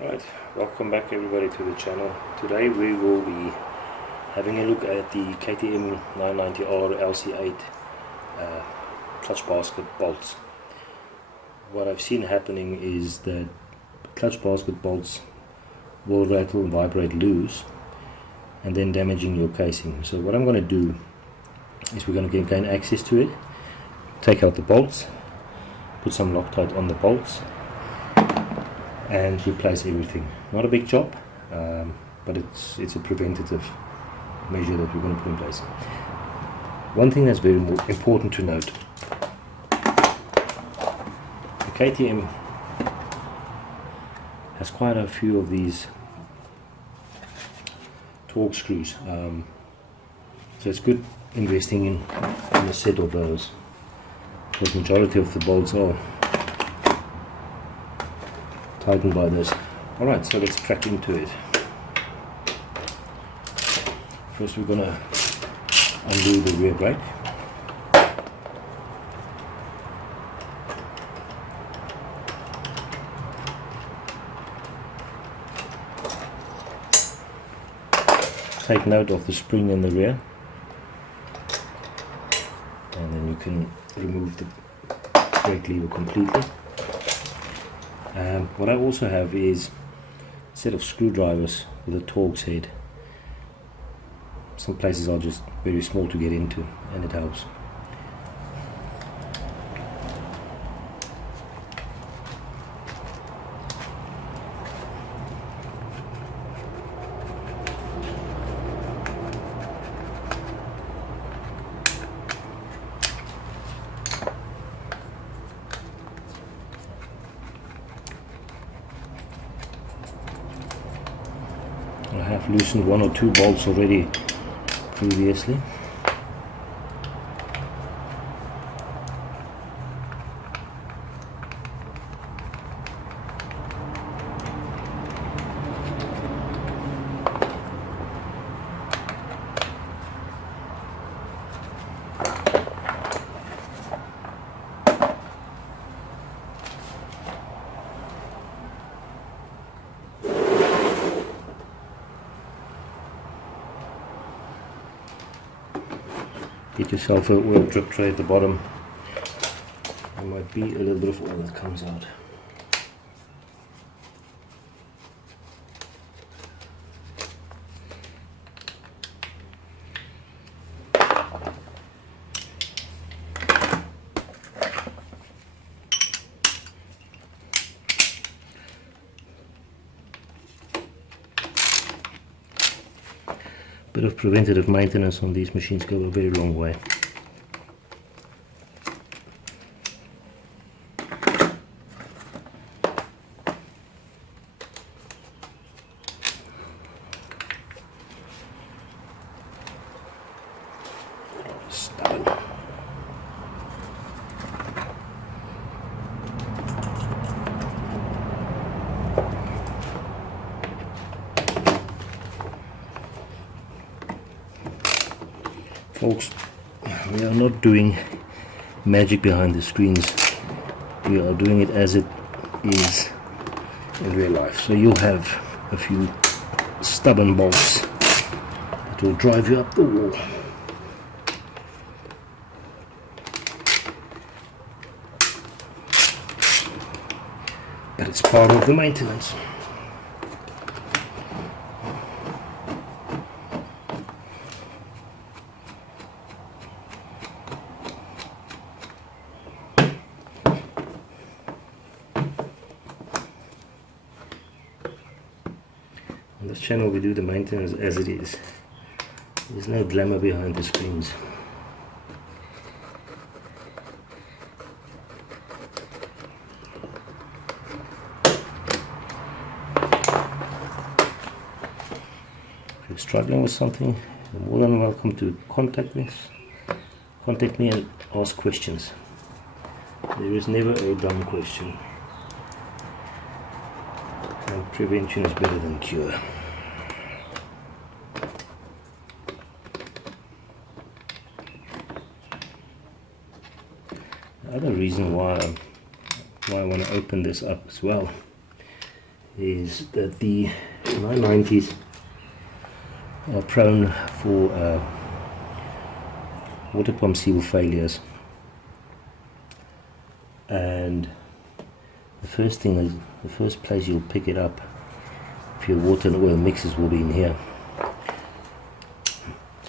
Right, welcome back everybody to the channel. Today we will be having a look at the KTM 990R LC8 clutch basket bolts. What I've seen happening is that clutch basket bolts will rattle and vibrate loose and then damaging your casing. So what I'm going to do is we're going to gain access to it, take out the bolts, put some Loctite on the bolts and replace everything. Not a big job, but it's a preventative measure that we're going to put in place. One thing that's very important to note: the KTM has quite a few of these torque screws, so it's good investing in a set of those, because the majority of the bolts are tightened by this. Alright, so let's crack into it. First we're going to undo the rear brake. Take note of the spring in the rear, and then you can remove the brake lever completely. What I also have is a set of screwdrivers with a Torx head. Some places are just very small to get into, and it helps. I have loosened one or two bolts already previously. Get yourself a oil drip tray at the bottom. There might be a little bit of oil that comes out. Bit of preventative maintenance on these machines go a very long way. Stubborn. Folks, we are not doing magic behind the screens. We are doing it as it is in real life. So you'll have a few stubborn bolts that will drive you up the wall. But it's part of the maintenance. On this channel we do the maintenance as it is. There's no glamour behind the screens. If you're struggling with something, you're more than welcome to contact me and ask questions. There is never a dumb question. And prevention is better than cure. The other reason why I want to open this up as well is that the 990s are prone for water pump seal failures, and the first place you'll pick it up if your water and oil mixes will be in here.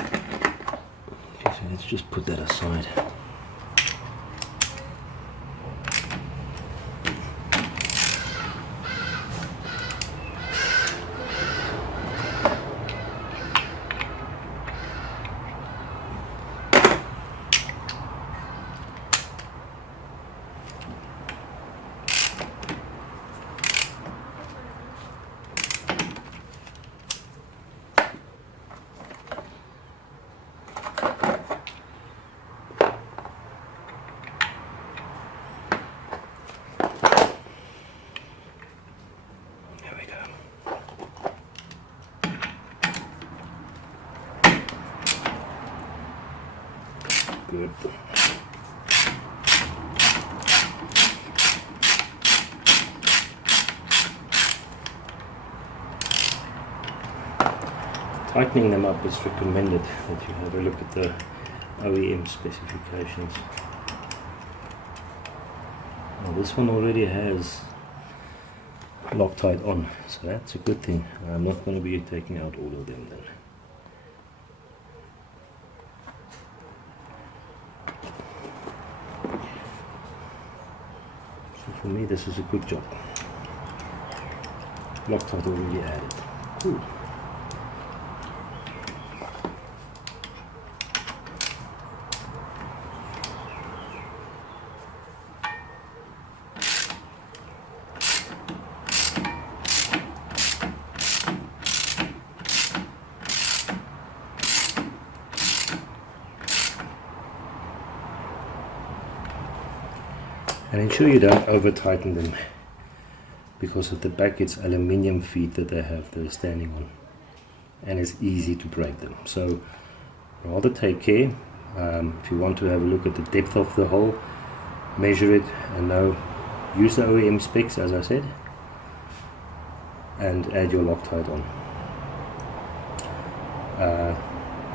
Okay, so let's just put that aside. Good. Tightening them up is recommended, that you have a look at the OEM specifications. Now this one already has Loctite on, so that's a good thing. I'm not going to be taking out all of them then. For me, this is a good job. Loctite already added. Cool. And ensure you don't over tighten them, because of the back it's aluminium feet that they're standing on, and it's easy to break them. So rather take care. If you want to have a look at the depth of the hole, measure it, and use the OEM specs as I said, and add your Loctite on.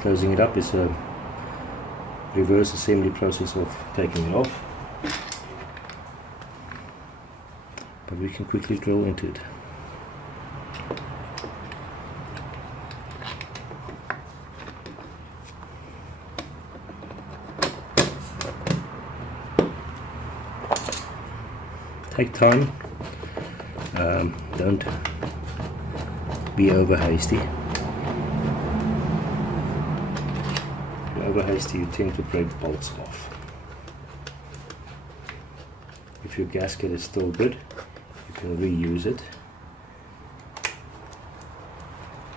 Closing it up is a reverse assembly process of taking it off. But we can quickly drill into it. Take time, don't be over hasty. If you're over hasty, you tend to break bolts off. If your gasket is still good, you can reuse it.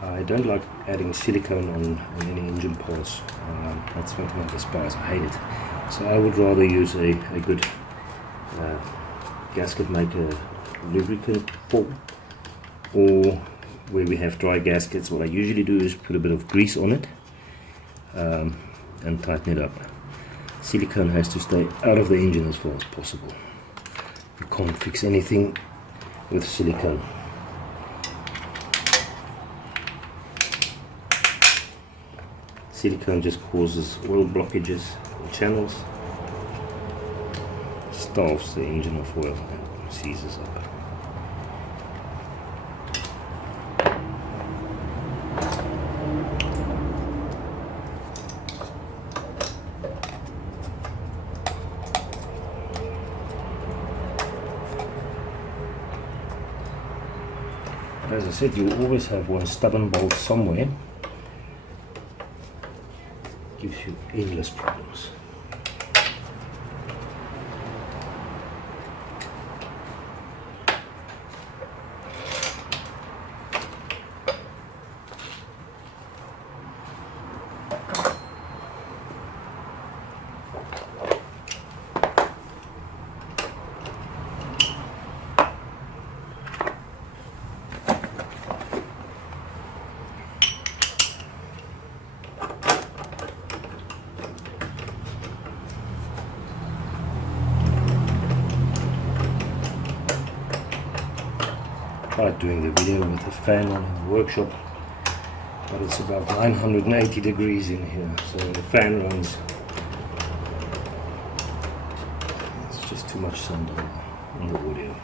I don't like adding silicone on any engine parts. That's one thing I despise. I hate it. So I would rather use a good gasket maker lubricant form, or where we have dry gaskets, what I usually do is put a bit of grease on it and tighten it up. Silicone has to stay out of the engine as far as possible. You can't fix anything with silicone. Silicone just causes oil blockages in channels, starves the engine of oil and seizes up. As I said, you always have one stubborn bolt somewhere. Gives you endless problems. tried doing the video with the fan on in the workshop, but it's about 980 degrees in here, so the fan runs. It's just too much sound on the audio.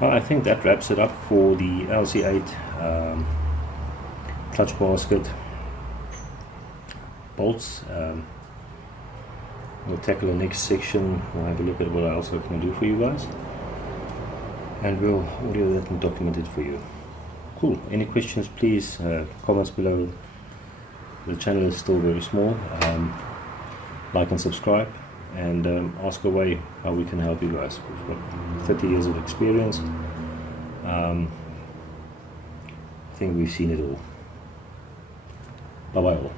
Well, I think that wraps it up for the LC8 clutch basket bolts. We'll tackle the next section. We'll have a look at what else I can do for you guys, and we'll audio that and document it for you. Cool. Any questions, please comments below. The channel is still very small. Like and subscribe, and ask away how we can help you guys. We've got 30 years of experience. I think we've seen it all. Bye bye all.